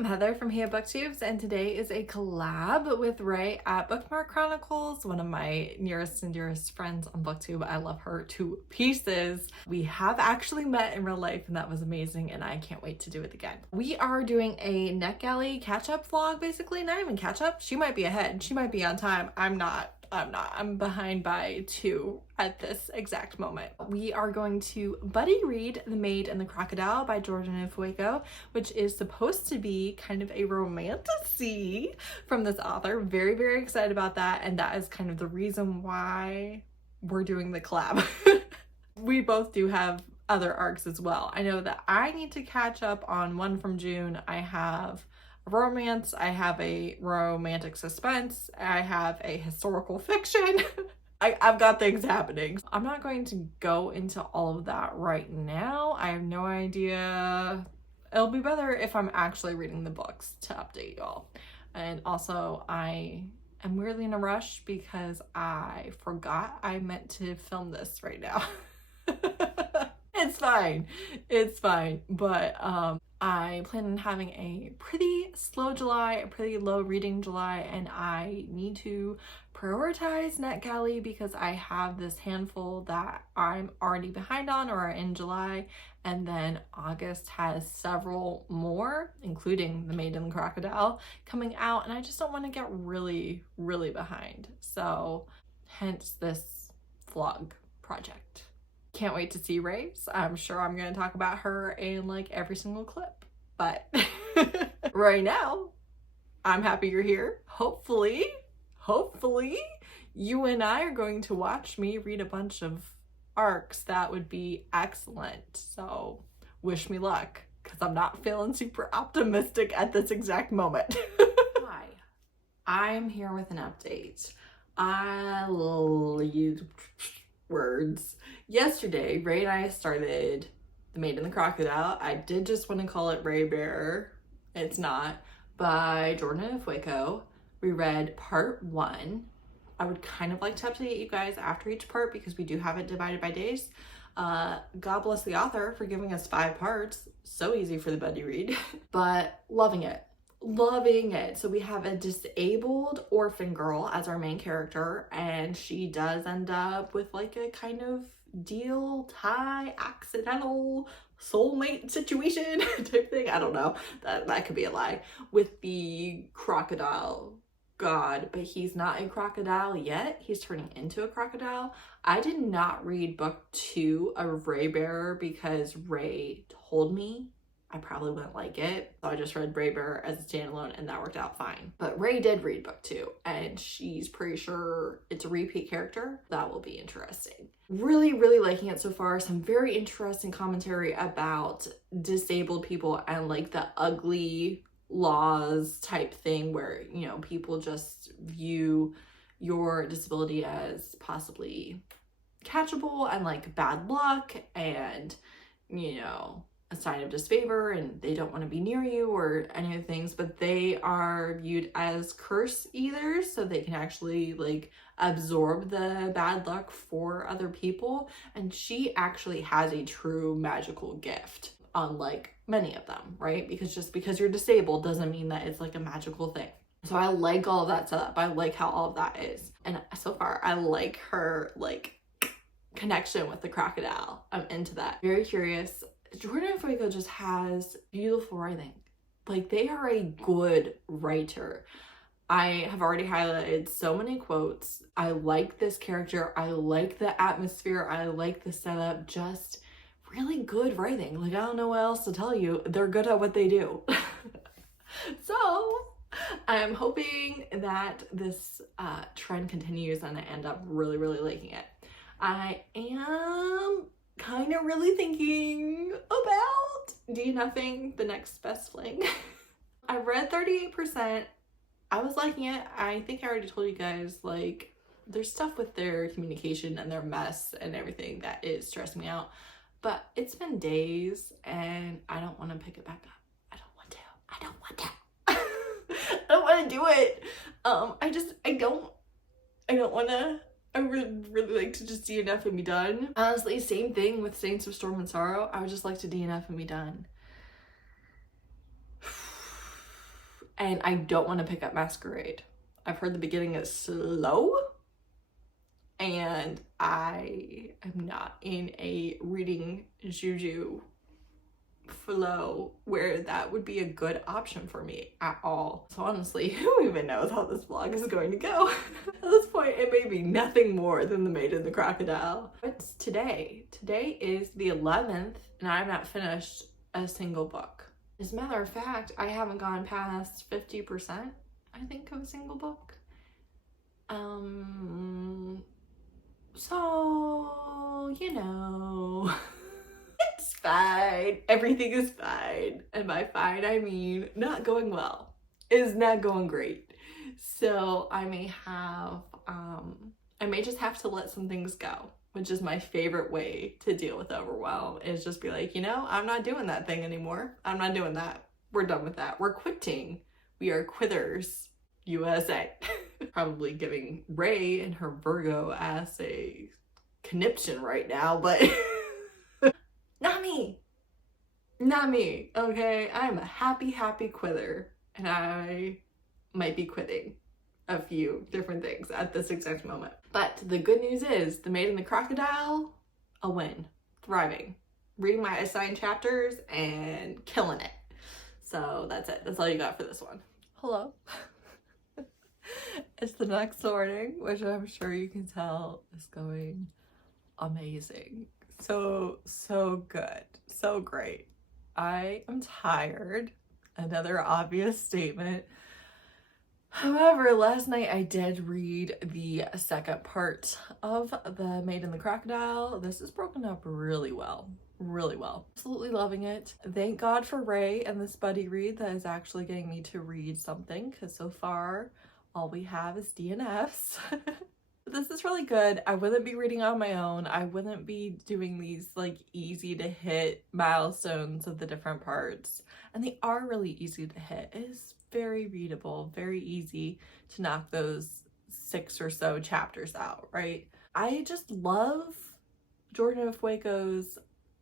I'm Heather from here booktubes, and today is a collab with Ray at Bookmark Chronicles, one of my nearest and dearest friends on booktube. I love her to pieces. We have actually met in real life, and that was amazing, and I can't wait to do it again. We are doing a NetGalley catch-up vlog, basically. Not even catch-up. She might be ahead. She might be on time. I'm not. I'm behind by 2 at this exact moment. We are going to buddy read The Maid and the Crocodile by Jordan Ifueko, which is supposed to be kind of a romantasy from this author. Very, very excited about that, and that is kind of the reason why we're doing the collab. We both do have other arcs as well. I know that I need to catch up on one from June. I have romance, I have a romantic suspense, I have a historical fiction. I've got things happening. I'm not going to go into all of that right now. I have no idea. It'll be better if I'm actually reading the books to update y'all. And also, I am weirdly in a rush because I forgot I meant to film this right now. It's fine, but I plan on having a pretty slow July, a pretty low reading July, and I need to prioritize NetGalley because I have this handful that I'm already behind on or are in July, and then August has several more, including The Maid and the Crocodile, coming out, and I just don't want to get really, really behind. So hence this vlog project. Can't wait to see Race. I'm sure I'm going to talk about her in like every single clip. But right now, I'm happy you're here. Hopefully, you and I are going to watch me read a bunch of arcs. That would be excellent. So wish me luck, because I'm not feeling super optimistic at this exact moment. Hi, I'm here with an update. I'll use words. Yesterday, Ray and I started The Maid and the Crocodile. I did just want to call it Ray Bear. It's not. By Jordan Ifueko. We read part 1. I would kind of like to update you guys after each part because we do have it divided by days. God bless the author for giving us 5 parts. So easy for the buddy read. But loving it. Loving it. So we have a disabled orphan girl as our main character, and she does end up with like a kind of deal, tie, accidental soulmate situation type thing. I don't know. That could be a lie. With the crocodile god, but he's not a crocodile yet. He's turning into a crocodile. I did not read book 2 of Ray Bearer because Ray told me I probably wouldn't like it. So I just read Ray Bear as a standalone, and that worked out fine. But Ray did read book 2, and she's pretty sure it's a repeat character. That will be interesting. Really, really liking it so far. Some very interesting commentary about disabled people and like the ugly laws type thing where, you know, people just view your disability as possibly catchable and like bad luck and, you know, a sign of disfavor, and they don't want to be near you or any of the things, but they are viewed as curse eaters, so they can actually like absorb the bad luck for other people. And she actually has a true magical gift, unlike many of them, right? Because just because you're disabled doesn't mean that it's like a magical thing. So I like all of that setup. I like how all of that is. And so far I like her like connection with the crocodile. I'm into that. Very curious. Jordan Ifueko just has beautiful writing. Like, they are a good writer. I have already highlighted so many quotes. I like this character. I like the atmosphere. I like the setup. Just really good writing. Like, I don't know what else to tell you. They're good at what they do. So I'm hoping that this trend continues and I end up really, really liking it. I am kind of really thinking about dnfing the next best fling. I read 38%. I was liking it. I think I already told you guys, like, there's stuff with their communication and their mess and everything that is stressing me out. But it's been days and I don't want to pick it back up. I don't want to. I don't want to do it. I don't want to. I would really like to just DNF and be done. Honestly, same thing with Saints of Storm and Sorrow. I would just like to DNF and be done. and I don't want to pick up Masquerade. I've heard the beginning is slow, and I am not in a reading juju flow where that would be a good option for me at all. So honestly, who even knows how this vlog is going to go? At this point, it may be nothing more than the Maid and the Crocodile. What's today? Today is the 11th, and I have not finished a single book. As a matter of fact, I haven't gone past 50%, I think, of a single book. So, you know, it's fine. Everything is fine. And by fine, I mean not going well. It's not going great. So I may have, I may just have to let some things go, which is my favorite way to deal with overwhelm, is just be like, you know, I'm not doing that thing anymore. I'm not doing that. We're done with that. We're quitting. We are quitters. USA. Probably giving Ray and her Virgo ass a conniption right now, but not me. Not me, okay? I'm a happy quitter, and I might be quitting a few different things at this exact moment. But the good news is, the Maid and the Crocodile, a win. Thriving. Reading my assigned chapters and killing it. So that's it. That's all you got for this one. Hello. It's the next morning, which I'm sure you can tell is going amazing. So good. So great. I am tired. Another obvious statement. However, last night I did read the second part of The Maid and the Crocodile. This is broken up really well. Really well. Absolutely loving it. Thank God for Ray and this buddy read that is actually getting me to read something, because so far all we have is DNFs. This is really good. I wouldn't be reading on my own. I wouldn't be doing these like easy to hit milestones of the different parts. And they are really easy to hit. It is very readable, very easy to knock those 6 or so chapters out, right? I just love Jordan Ifueko's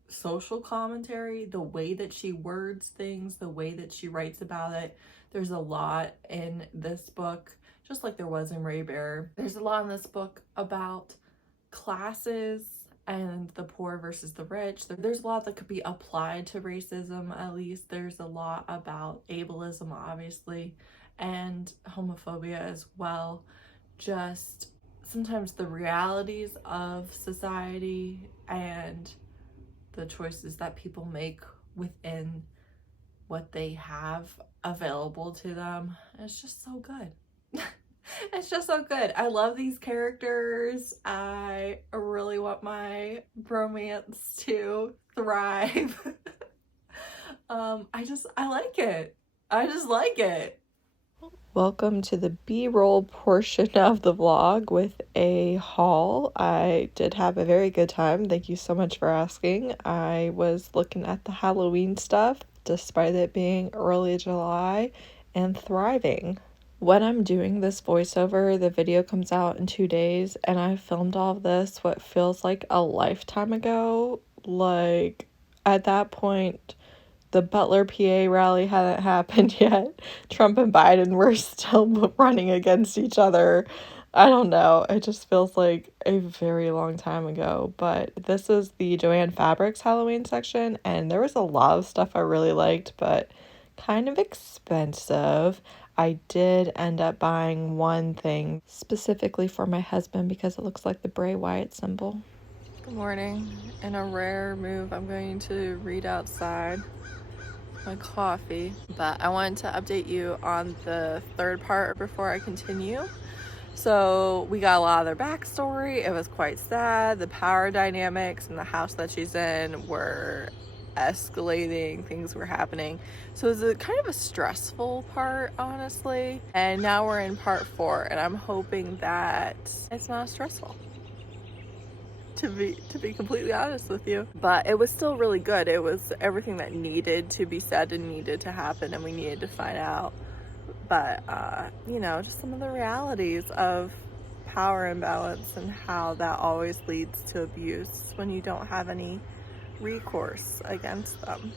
social commentary, the way that she words things, the way that she writes about it. There's a lot in this book, just like there was in Ray Bear. There's a lot in this book about classes and the poor versus the rich. There's a lot that could be applied to racism, at least. There's a lot about ableism, obviously, and homophobia as well. Just sometimes the realities of society and the choices that people make within what they have available to them. It's just so good. It's just so good. I love these characters. I really want my bromance to thrive. I like it. I just like it. Welcome to the B-roll portion of the vlog with a haul. I did have a very good time. Thank you so much for asking. I was looking at the Halloween stuff, despite it being early July, and thriving. When I'm doing this voiceover, the video comes out in 2 days, and I filmed all of this what feels like a lifetime ago. Like, at that point, the Butler PA rally hadn't happened yet. Trump and Biden were still running against each other. I don't know. It just feels like a very long time ago. But this is the Joanne Fabrics Halloween section, and there was a lot of stuff I really liked, but kind of expensive. I did end up buying one thing specifically for my husband because it looks like the Bray Wyatt symbol. Good morning. In a rare move, I'm going to read outside my coffee, but I wanted to update you on the third part before I continue. So we got a lot of their backstory. It was quite sad. The power dynamics in the house that she's in were escalating. Things were happening. So it was a kind of a stressful part, honestly. And now we're in part 4, and I'm hoping that it's not stressful. To be completely honest with you, but it was still really good. It was everything that needed to be said and needed to happen, and we needed to find out. But you know, just some of the realities of power imbalance and how that always leads to abuse when you don't have any recourse against them.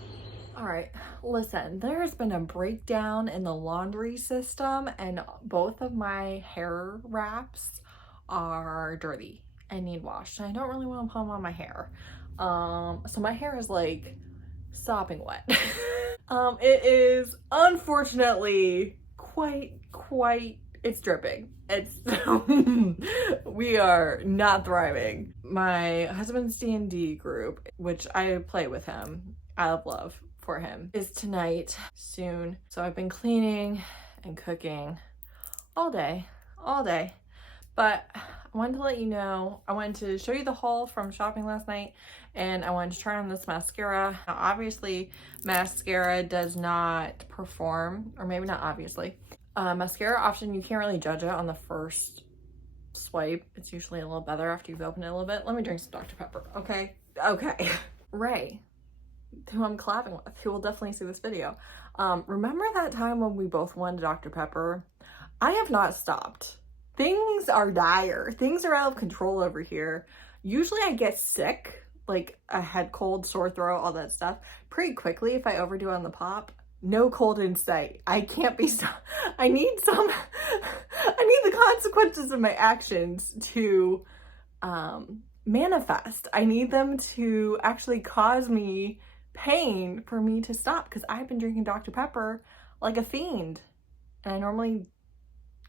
All right, listen, there's been a breakdown in the laundry system and both of my hair wraps are dirty and need washed. I don't really want to put them on my hair. So my hair is like sopping wet. It is unfortunately quite, it's dripping. It's, we are not thriving. My husband's D&D group, which I play with him, I have love for him, is tonight soon. So I've been cleaning and cooking all day. But I wanted to let you know, I wanted to show you the haul from shopping last night, and I wanted to try on this mascara. Now, obviously, mascara does not perform, or maybe not obviously. Mascara option, you can't really judge it on the first swipe. It's usually a little better after you've opened it a little bit. Let me drink some Dr. Pepper, okay? Okay. Ray, who I'm collabing with, who will definitely see this video. Remember that time when we both wanted Dr. Pepper? I have not stopped. Things are dire. Things are out of control over here. Usually I get sick, like a head cold, sore throat, all that stuff, pretty quickly if I overdo on the pop. No cold in sight. I can't be I need the consequences of my actions to manifest. I need them to actually cause me pain for me to stop, because I've been drinking Dr. Pepper like a fiend and I normally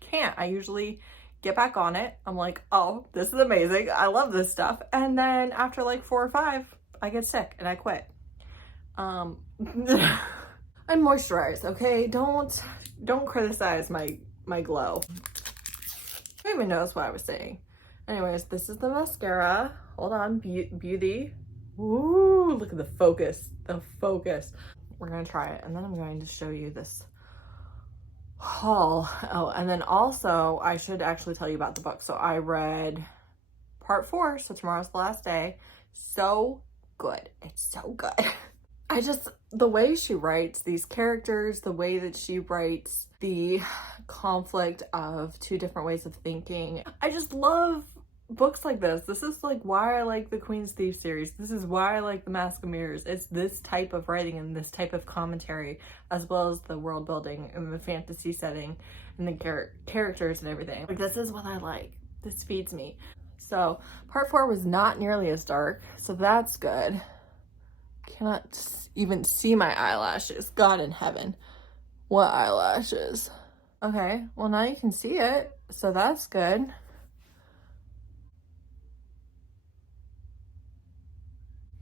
can't. I usually get back on it. I'm like, oh, this is amazing. I love this stuff. And then after like 4 or 5, I get sick and I quit. And moisturize, okay? Don't criticize my glow. Who even knows what I was saying? Anyways, this is the mascara. Hold on, Beauty. Ooh, look at the focus. We're gonna try it, and then I'm going to show you this haul. Oh, and then also I should actually tell you about the book. So I read part 4, so tomorrow's the last day. So good. It's so good. The way she writes these characters, the way that she writes the conflict of 2 different ways of thinking, I just love books like this. This is like why I like the Queen's Thief series. This is why I like the Mask of Mirrors. It's this type of writing and this type of commentary, as well as the world building and the fantasy setting and the characters and everything. Like, this is what I like. This feeds me. So part 4 was not nearly as dark, so that's good. Cannot even see my eyelashes. God in heaven, what eyelashes. Okay, well now you can see it, so that's good.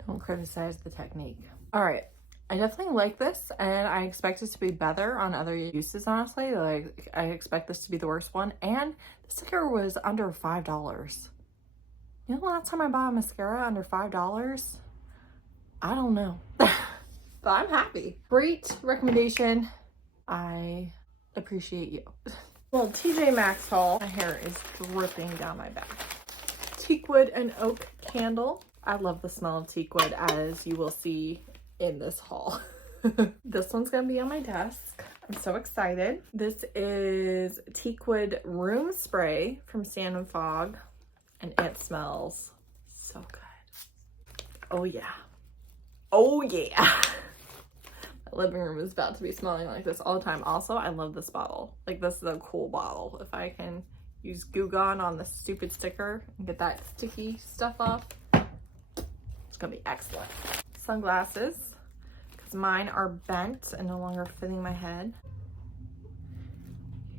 Don't criticize the technique. All right, I definitely like this, and I expect it to be better on other uses, honestly. Like, I expect this to be the worst one, and the sticker was under $5. You know the last time I bought a mascara under $5? I don't know. But I'm happy. Great recommendation. I appreciate you. Well, TJ Maxx haul. My hair is dripping down my back. Teakwood and oak candle. I love the smell of teakwood, as you will see in this haul. This one's gonna be on my desk. I'm so excited. This is teakwood room spray from Sand and Fog, and it smells so good. Oh yeah. Oh yeah. My living room is about to be smelling like this all the time. Also, I love this bottle. Like, this is a cool bottle. If I can use Goo Gone on the stupid sticker and get that sticky stuff off, it's gonna be excellent. Sunglasses, because mine are bent and no longer fitting my head.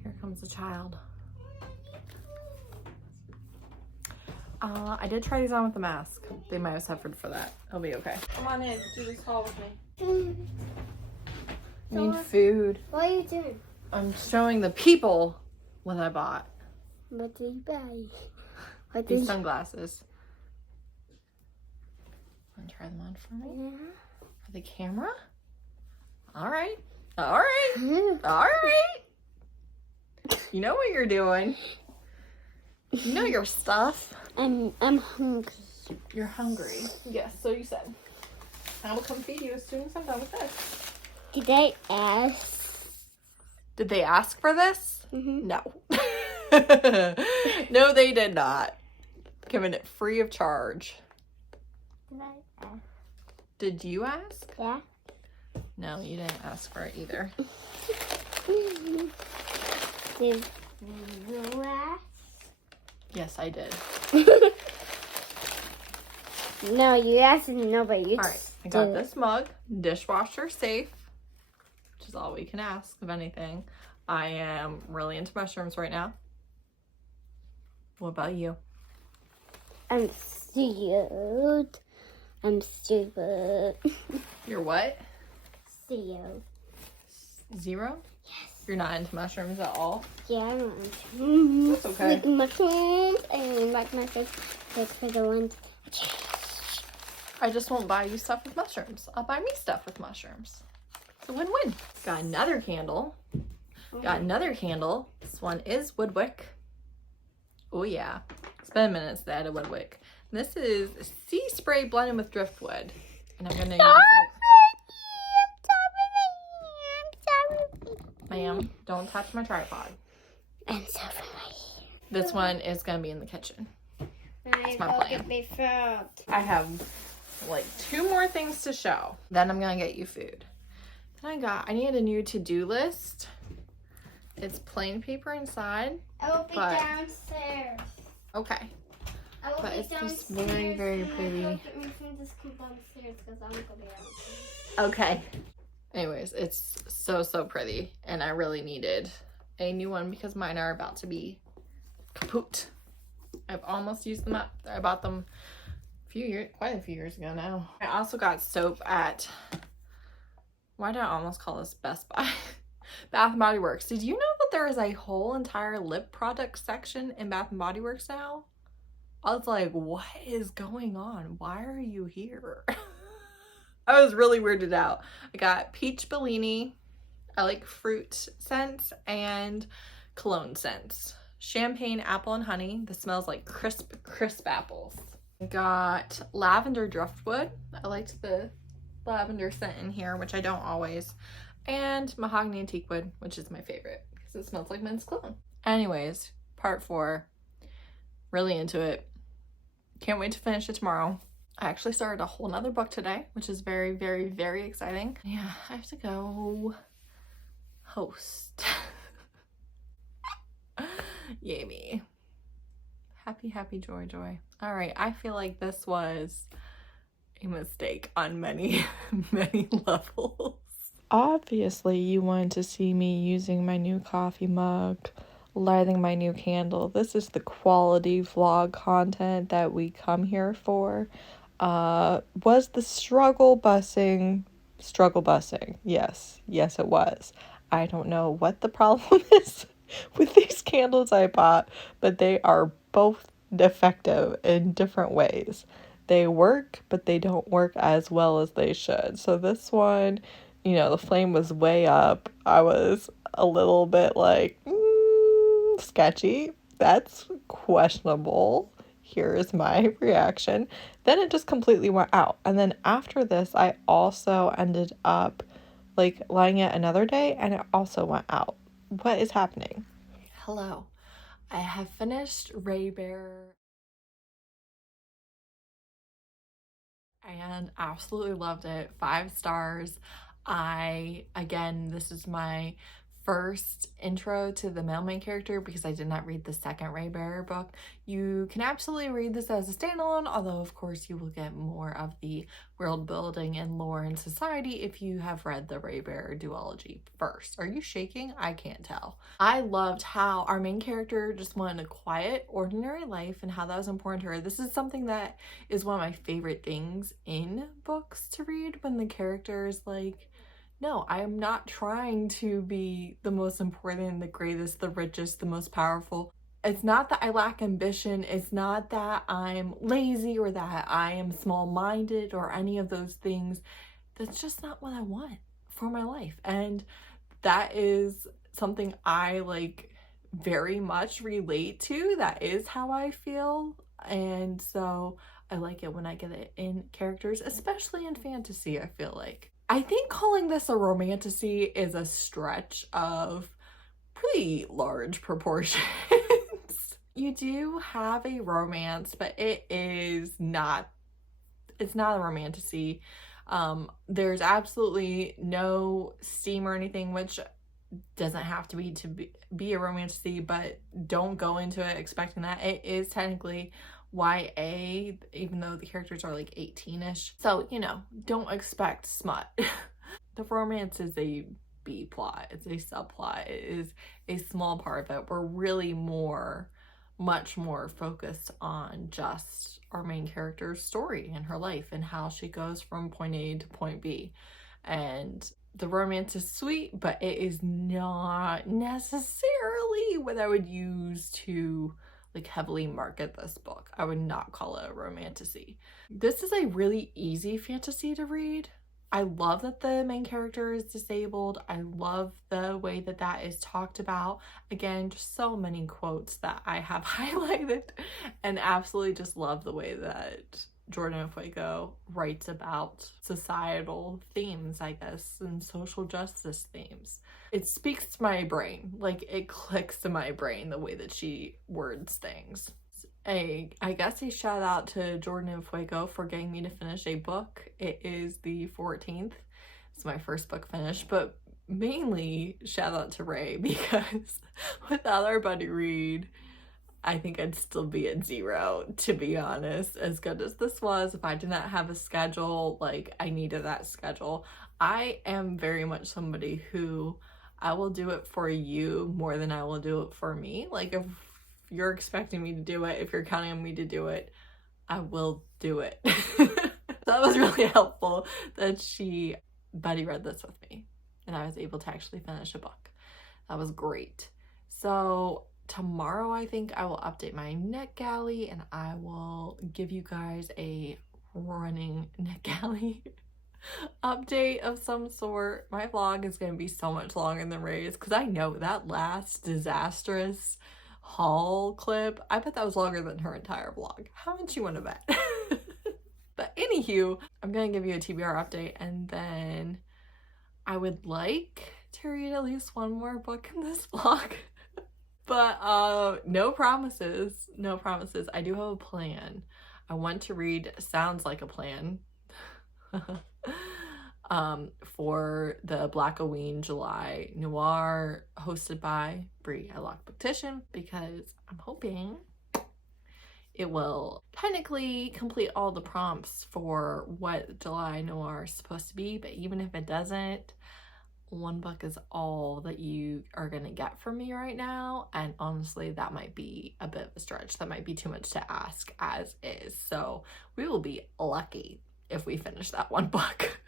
Here comes the child. I did try these on with the mask. They might have suffered for that. It'll be okay. Come on in, do this haul with me. I need food. What are you doing? I'm showing the people what I bought. What did you buy? These sunglasses. Want to try them on for me? Yeah. For the camera? All right. All right. All right. You know what you're doing. You know your stuff. I'm hungry. You're hungry. Yes, so you said. I will come feed you as soon as I'm done with this. Did they ask? Did they ask for this? Mm-hmm. No. No, they did not. Giving it free of charge. Did I ask? Did you ask? Yeah. No, you didn't ask for it either. Did you ask? Yes, I did. No, you asked and nobody. All right, I got this mug, dishwasher safe, which is all we can ask of anything. I am really into mushrooms right now. What about you? I'm stupid. I'm stupid. You're what? Stupid. 0? Yes. You're not into mushrooms at all? Yeah, I don't want That's okay. Like mushrooms and like mushrooms. Like for the ones. I just won't buy you stuff with mushrooms. I'll buy me stuff with mushrooms. It's a win-win. Got another candle. Got another candle. This one is Woodwick. Oh yeah. It's been a minute since I had a Woodwick. This is sea spray blended with driftwood. And I'm gonna use it. Ma'am, don't touch my tripod. I'm so right. This one is gonna be in the kitchen. That's my plan. I have like 2 more things to show. Then I'm gonna get you food. Then I need a new to-do list. It's plain paper inside. I will be downstairs. Okay. I will But be it's just downstairs. very, very and pretty. I hope that my friend just come downstairs because I'm going to be downstairs. Okay. Anyways, it's so pretty. And I really needed a new one because mine are about to be kaput. I've almost used them up. I bought them quite a few years ago now. I also got soap at, why did I almost call this Best Buy? Bath & Body Works. Did you know that there is a whole entire lip product section in Bath & Body Works now? I was like, what is going on? Why are you here? I was really weirded out. I got Peach Bellini. I like fruit scents and cologne scents. Champagne apple and honey. This smells like crisp apples. I got lavender driftwood. I liked the lavender scent in here, which I don't always. And mahogany and teakwood, which is my favorite because it smells like men's cologne. Anyways, part 4. Really into it. Can't wait to finish it tomorrow. I actually started a whole nother book today, which is very, very, very exciting. Yeah, I have to go host. Yay me. Happy, joy. All right, I feel like this was a mistake on many, many levels. Obviously, you wanted to see me using my new coffee mug, lighting my new candle. This is the quality vlog content that we come here for. Was the struggle busing? Yes, it was. I don't know what the problem is with these candles I bought, but they are both defective in different ways. They work, but they don't work as well as they should. So this one, you know, the flame was way up. I was a little bit like, sketchy. That's questionable. Here's my reaction. Then it just completely went out. And then after this, I also ended up like lighting it another day and it also went out. What is happening? Hello. I have finished Ray Bear and absolutely loved it. 5 stars. Again, this is my first intro to the mailman character because I did not read the second Ray Bearer book. You can absolutely read this as a standalone, although of course you will get more of the world building and lore and society if you have read the Ray Bearer duology first. Are you shaking? I can't tell. I loved how our main character just wanted a quiet, ordinary life and how that was important to her. This is something that is one of my favorite things in books to read, when the character is like, no, I am not trying to be the most important, the greatest, the richest, the most powerful. It's not that I lack ambition. It's not that I'm lazy or that I am small-minded or any of those things. That's just not what I want for my life. And that is something I like very much relate to. That is how I feel. And so I like it when I get it in characters, especially in fantasy, I feel like. I think calling this a romantasy is a stretch of pretty large proportions. You do have a romance, but it's not a romantasy. There's absolutely no steam or anything, which doesn't have to be a romantasy, but don't go into it expecting that. It is technically YA, even though the characters are like 18-ish. So, you know, don't expect smut. The romance is a B plot. It's a subplot. It is a small part of it. We're really much more focused on just our main character's story and her life and how she goes from point A to point B. And the romance is sweet, but it is not necessarily what I would use to like heavily market this book. I would not call it a romantasy. This is a really easy fantasy to read. I love that the main character is disabled. I love the way that that is talked about. Again, just so many quotes that I have highlighted, and absolutely just love the way that Jordan Ifueko writes about societal themes, I guess, and social justice themes. It speaks to my brain. Like, it clicks to my brain the way that she words things. I guess a shout out to Jordan Ifueko for getting me to finish a book. It is the 14th. It's my first book finished, but mainly shout out to Ray, because without our buddy read, I think I'd still be at 0, to be honest. As good as this was, if I did not have a schedule, like, I needed that schedule. I am very much somebody who I will do it for you more than I will do it for me. Like, if you're expecting me to do it, if you're counting on me to do it, I will do it. That was really helpful that she buddy read this with me and I was able to actually finish a book. That was great. So tomorrow I think I will update my NetGalley and I will give you guys a running NetGalley update of some sort. My vlog is going to be so much longer than Ray's, because I know that last disastrous haul clip, I bet that was longer than her entire vlog. How much you want to bet? But anywho, I'm gonna give you a TBR update, and then I would like to read at least one more book in this vlog. But no promises. I do have a plan. I want to read Sounds Like a Plan for the Blackoween July Noir hosted by Brie at Lock Booktition, because I'm hoping it will technically complete all the prompts for what July Noir is supposed to be. But even if it doesn't, one book is all that you are gonna get from me right now, and honestly that might be a bit of a stretch. That might be too much to ask as is, so we will be lucky if we finish that one book.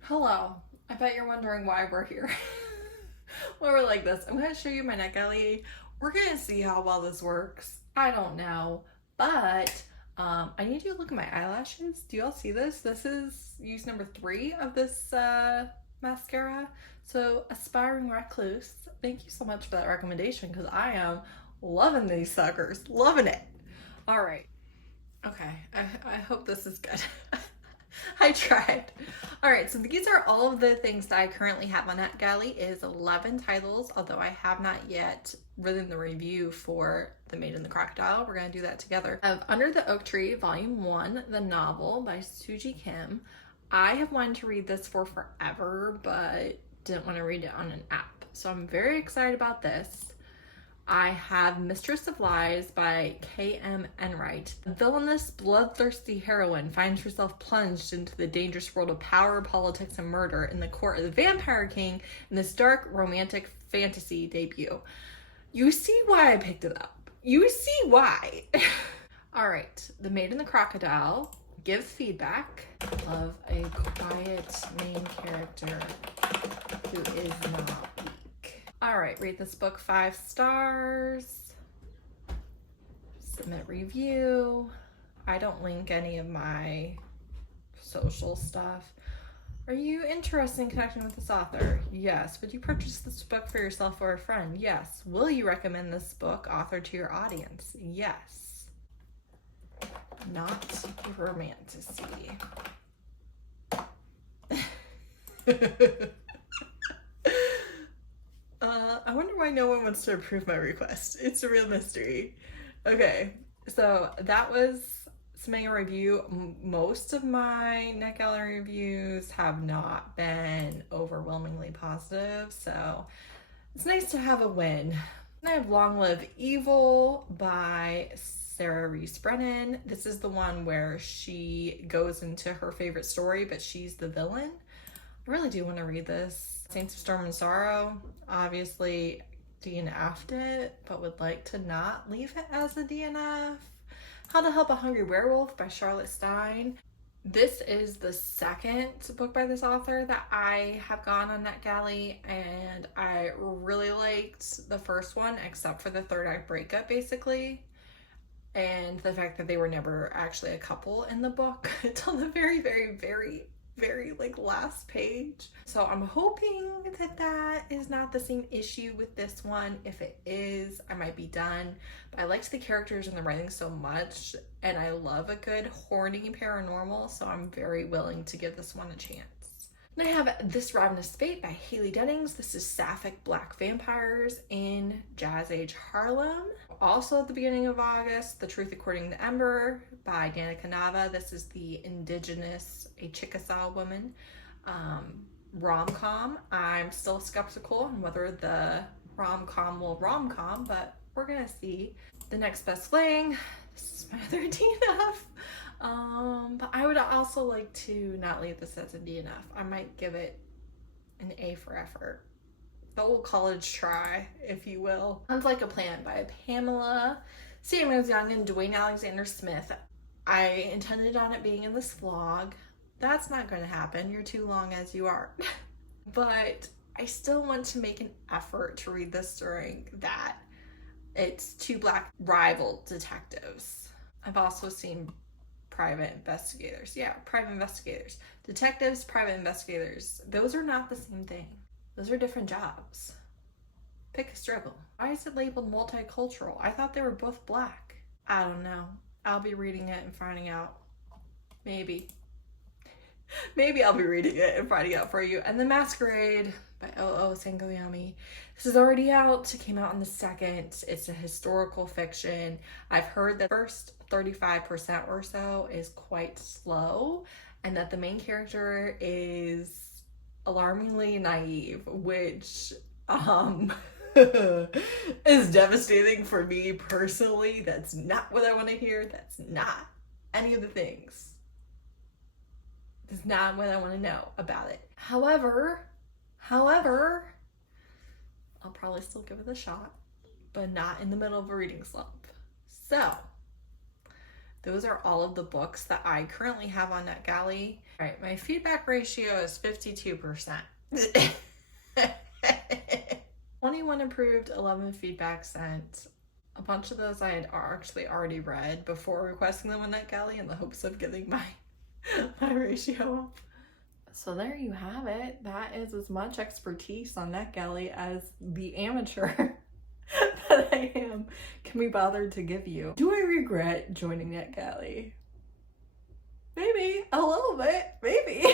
Hello, I bet you're wondering why we're here. Well, we're like this. I'm gonna show you my NetGalley. We're gonna see how well this works. I don't know, but I need you to look at my eyelashes. Do y'all see this? This is use number 3 of this mascara. So Aspiring Recluse, thank you so much for that recommendation, because I am loving these suckers, loving it. All right, okay, I hope this is good. I tried. All right, so these are all of the things that I currently have on NetGalley. It is 11 titles, although I have not yet written the review for The Maid and the Crocodile. We're gonna do that together. I have Under the Oak Tree, Volume 1, the novel by Suji Kim. I have wanted to read this for forever, but didn't want to read it on an app. So I'm very excited about this. I have Mistress of Lies by K.M. Enright. The villainous, bloodthirsty heroine finds herself plunged into the dangerous world of power, politics, and murder in the court of the Vampire King in this dark, romantic fantasy debut. You see why I picked it up. You see why. All right, The Maid and the Crocodile. Give feedback. Love a quiet main character who is not weak. All right, rate this book 5 stars. Submit review. I don't link any of my social stuff. Are you interested in connecting with this author? Yes. Would you purchase this book for yourself or a friend? Yes. Will you recommend this book author to your audience? Yes. Not romantasy. I wonder why no one wants to approve my request. It's a real mystery. Okay, so that was submitting a review. Most of my NetGalley reviews have not been overwhelmingly positive, so it's nice to have a win. I have Long Live Evil by Sarah Reese Brennan. This is the one where she goes into her favorite story, but she's the villain. I really do want to read this. Saints of Storm and Sorrow, obviously DNF'd it, but would like to not leave it as a DNF. How to Help a Hungry Werewolf by Charlotte Stein. This is the second book by this author that I have gone on NetGalley, and I really liked the first one, except for the third act breakup, basically. And the fact that they were never actually a couple in the book until the very, very, very, very like last page. So I'm hoping that that is not the same issue with this one. If it is, I might be done. But I liked the characters and the writing so much, and I love a good horny paranormal, so I'm very willing to give this one a chance. And I have This Ravenous Fate by Haley Dennings. This is sapphic black vampires in Jazz Age Harlem. Also at the beginning of August, The Truth According to Ember by Danica Nava. This is the indigenous, a Chickasaw woman rom-com. I'm still skeptical on whether the rom-com will rom-com, but we're gonna see. The Next Best Thing. This is my other DNF. But I would also like to not leave this as a DNF. I might give it an A for effort. The old college try, if you will. Sounds Like a Plan by Pamela Samuels Young and Dwayne Alexander Smith. I intended on it being in this vlog. That's not going to happen. You're too long as you are. But I still want to make an effort to read this during that. It's two black rival detectives. I've also seen private investigators. Yeah, private investigators. Detectives, private investigators. Those are not the same thing. Those are different jobs. Pick a struggle. Why is it labeled multicultural? I thought they were both black. I don't know. I'll be reading it and finding out. Maybe. Maybe I'll be reading it and finding out for you. And The Masquerade by O.O. Sangoyami. This is already out. It came out on the 2nd. It's a historical fiction. I've heard that first 35% or so is quite slow, and that the main character is alarmingly naive, which is devastating for me personally. That's not what I want to hear. That's not any of the things. That's not what I want to know about it. However, I'll probably still give it a shot, but not in the middle of a reading slump. So those are all of the books that I currently have on NetGalley. All right, my feedback ratio is 52%. 21 approved, 11 feedback sent. A bunch of those I had actually already read before requesting them on NetGalley in the hopes of getting my ratio up. So there you have it. That is as much expertise on NetGalley as the amateur that I am can be bothered to give you. Do I regret joining NetGalley? Maybe a little bit, maybe.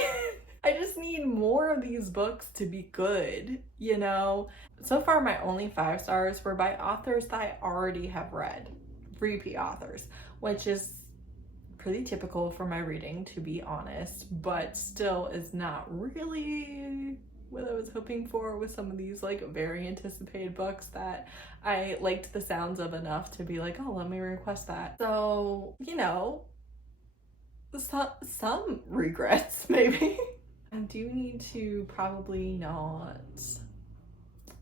I just need more of these books to be good, you know? So far my only 5 stars were by authors that I already have read, repeat authors, which is pretty typical for my reading, to be honest, but still is not really what I was hoping for with some of these like very anticipated books that I liked the sounds of enough to be like, oh, let me request that. So, you know, some regrets maybe. I do need to probably not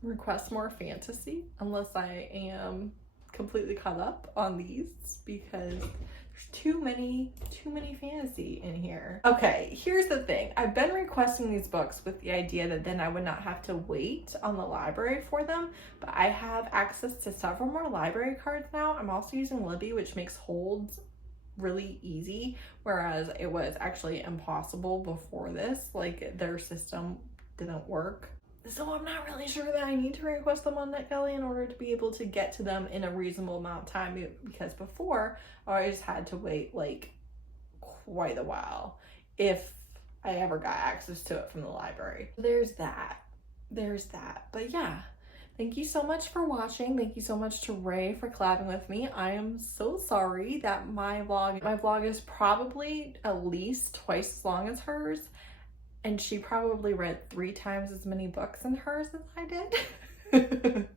request more fantasy unless I am completely caught up on these, because there's too many fantasy in here. Okay, here's the thing. I've been requesting these books with the idea that then I would not have to wait on the library for them, but I have access to several more library cards now. I'm also using Libby, which makes holds really easy, whereas it was actually impossible before this. Like, their system didn't work. So I'm not really sure that I need to request them on NetGalley in order to be able to get to them in a reasonable amount of time, because before I just had to wait like quite a while if I ever got access to it from the library. There's that. But yeah, Thank you so much for watching. Thank you so much to Ray for collabing with me. I am so sorry that my vlog is probably at least twice as long as hers, and she probably read 3 times as many books in hers as I did.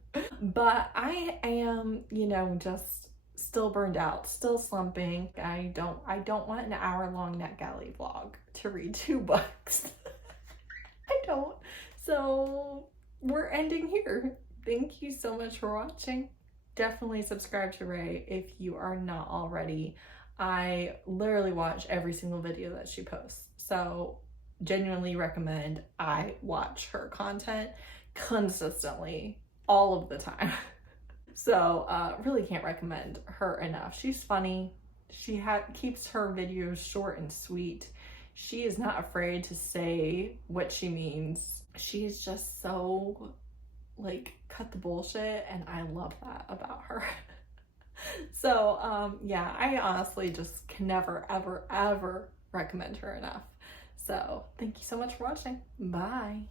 But I am, you know, just still burned out, still slumping. I don't want an hour-long NetGalley vlog to read 2 books. I don't. So we're ending here. Thank you so much for watching. Definitely subscribe to Ray if you are not already. I literally watch every single video that she posts. So genuinely recommend I watch her content consistently all of the time. So really can't recommend her enough. She's funny. She keeps her videos short and sweet. She is not afraid to say what she means. She's just so, like, cut the bullshit, and I love that about her. So yeah, I honestly just can never ever recommend her enough. So thank you so much for watching. Bye.